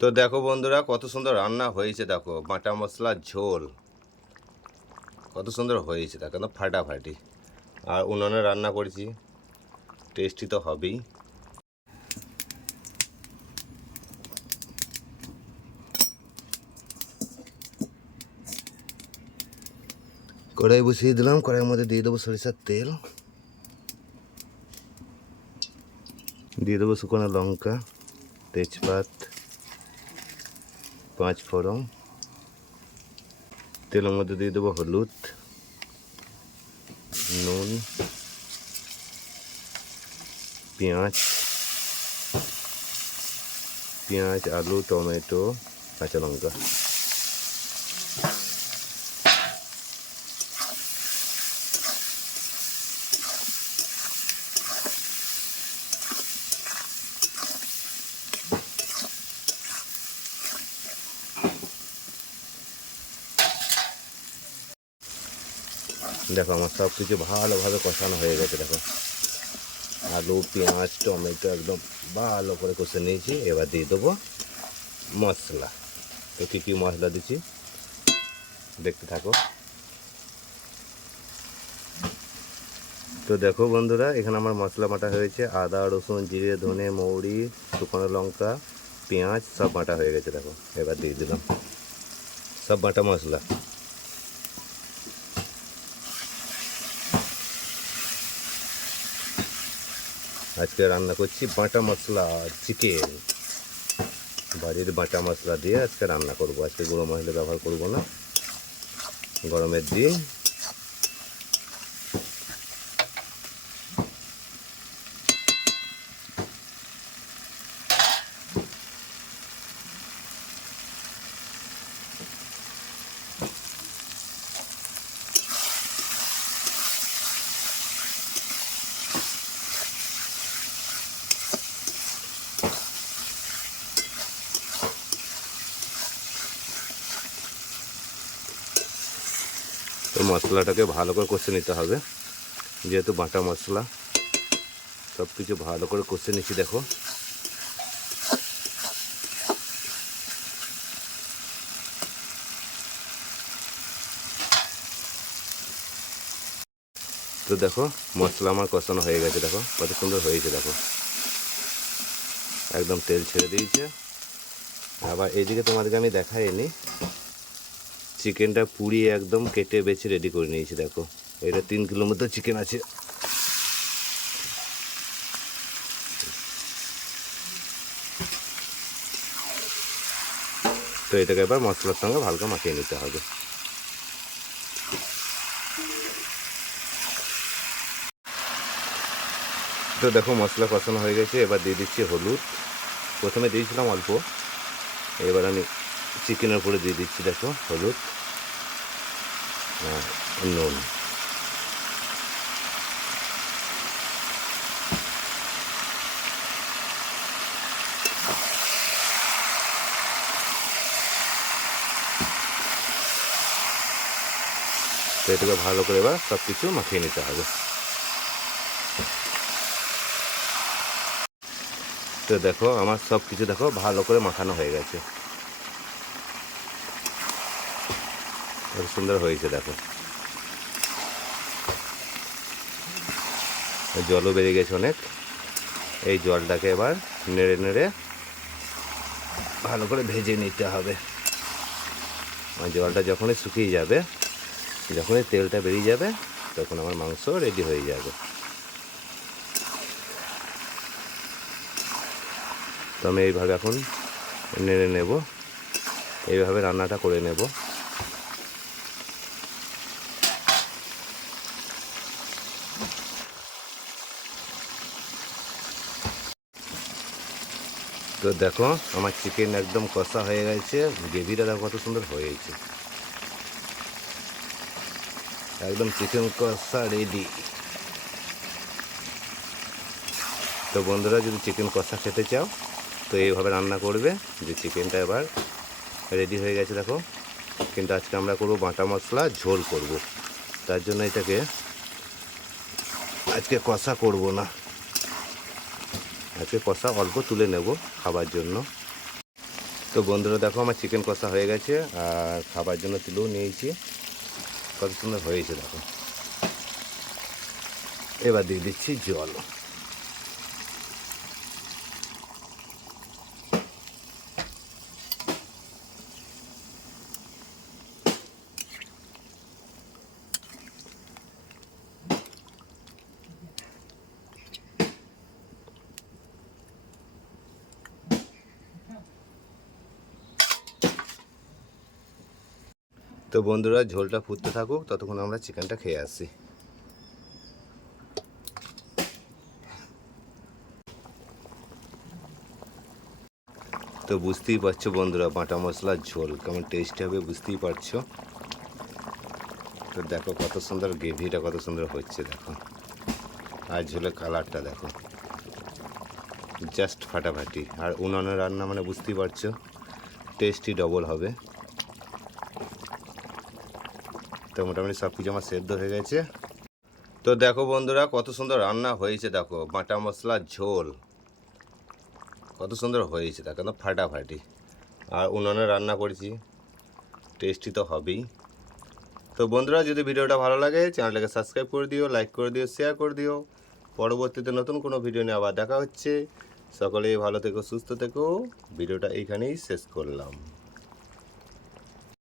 তো দেখো বন্ধুরা, কত সুন্দর রান্না হয়েছে দেখো। বাটা মশলার ঝোল। কত সুন্দর হয়েছে দেখো, একদম ফাটাফাটি। আর উনুনে রান্না করেছি। টেস্টি তো হবেই। কড়াই বসিয়ে দিলাম, কড়াইয়ের মধ্যে দিয়ে দেবো সরিষার তেল। দিয়ে দেবো শুকনো লঙ্কা, তেজপাত। পাঁচ ফোড়ন। তেলের মধ্যে দিয়ে দেবো হলুদ নুন পেঁয়াজ পেঁয়াজ আলু টমেটো কাঁচা লঙ্কা। দেখো, আমার সব কিছু ভালোভাবে কষানো হয়ে গেছে, দেখো। আলু, পেঁয়াজ, টমেটো একদম ভালো করে কষে নিয়েছি, এবার দিয়ে দেবো মশলা। তো কী কী মশলা দিচ্ছি? দেখতে থাকো। তো দেখো বন্ধুরা, এখানে আমার মশলা বাটা হয়েছে, আদা, রসুন, জিরে, ধনে, মৌরি, শুকনো লঙ্কা, পেঁয়াজ, সব বাটা হয়ে গেছে, দেখো। এবার দিয়ে দিলাম। সব বাটা মশলা। আজকে রান্না করছি বাটা মশলা চিকেন বাড়ির বাটা মশলা দিয়ে আজকে রান্না করব। আজকে গুঁড়ো মশলা ব্যবহার করব না। গরমের দিন তো মশলাটাকে ভালো করে কষে নিতে হবে। যেহেতু বাটা মশলা সব কিছু ভালো করে কষে নিচ্ছি, দেখো। তো দেখো, মশলা আমার কষানো হয়ে গেছে, দেখো। কত সুন্দর হয়েছে, দেখো। একদম তেল ছেড়ে দিয়েছে। আবার এইদিকে তোমাদেরকে আমি দেখাইনি। চিকেনটা পুড়িয়ে একদম কেটে বেছে রেডি করে নিয়েছি, দেখো। এটা তিন কিলোর মতো চিকেন আছে। তো এটাকে এবার মশলার সঙ্গে ভালো মাখিয়ে নিতে হবে। তো দেখো, মশলা কষানো হয়ে গেছে। এবার দিয়ে দিচ্ছি হলুদ। প্রথমে দিয়েছিলাম অল্প। এবার আমি চিকেনের উপরে দিয়ে দিচ্ছি, দেখো, হলুদ নুন। এটাকে ভালো করে এবার সব কিছু মাখিয়ে নিতে হবে। তো দেখো, আমার সব কিছু দেখো, ভালো করে মাখানো হয়ে গেছে। কত সুন্দর হয়েছে, দেখো। জলও বেড়ে গেছে অনেক। এই জলটাকে এবার নেড়ে নেড়ে ভালো করে ভেজে নিতে হবে। আর জলটা যখনই শুকিয়ে যাবে, যখনই তেলটা বেরিয়ে যাবে, তখন আমার মাংস রেডি হয়ে যাবে। তো আমি এইভাবে এখন নেড়ে নেব। এইভাবে রান্নাটা করে নেব। তো দেখো, আমার চিকেন একদম কষা হয়ে গেছে, গ্রেভিটা দেখো কত সুন্দর হয়েছে একদম চিকেন কষা রেডি তো বন্ধুরা, যদি চিকেন কষা খেতে চাও, তো এইভাবে রান্না করবে, যে চিকেনটা এবার রেডি হয়ে গেছে, দেখো। কিন্তু আজকে আমরা করব বাটা মশলা, ঝোল করব। তার জন্য এটাকে আজকে কষা করব না। আজকে কষা, অল্প তুলে নেব খাবার জন্য। তো বন্ধুরা, দেখো আমার চিকেন কষা হয়ে গেছে, আর খাবার জন্য তুলেও নিয়েছি। কত সুন্দর হয়েছে, দেখো। এবার দিয়ে দিচ্ছি জল। তো বন্ধুরা, ঝোলটা ফুটতে থাকুক, ততক্ষণ আমরা চিকেনটা খেয়ে আসি। তো বুঝতেই পারছ বন্ধুরা, বাটা মশলার ঝোল কেমন টেস্ট হবে বুঝতেই পারছ। তো দেখো কত সুন্দর গ্রেভিটা, কত সুন্দর হচ্ছে, দেখো। আর ঝোলের কালারটা দেখো। জাস্ট ফাটাফাটি। আর উনানের রান্না মানে বুঝতেই পারছ টেস্টি ডবল হবে। তো মোটামুটি সব কিছু আমার সেদ্ধ হয়ে গেছে। তো দেখো বন্ধুরা, কত সুন্দর রান্না হয়েছে দেখো। বাটা মশলার ঝোল। কত সুন্দর হয়েছে দেখো, একদম ফাটাফাটি। আর উনুনে রান্না করেছি। টেস্টি তো হবেই। তো বন্ধুরা, যদি ভিডিওটা ভালো লাগে, চ্যানেলটাকে সাবস্ক্রাইব করে দিও, লাইক করে দিও, শেয়ার করে দিও। পরবর্তীতে নতুন কোনো ভিডিও নিয়ে আবার দেখা হচ্ছে। সকলেই ভালো থেকো, সুস্থ থেকো। ভিডিওটা এইখানেই শেষ করলাম।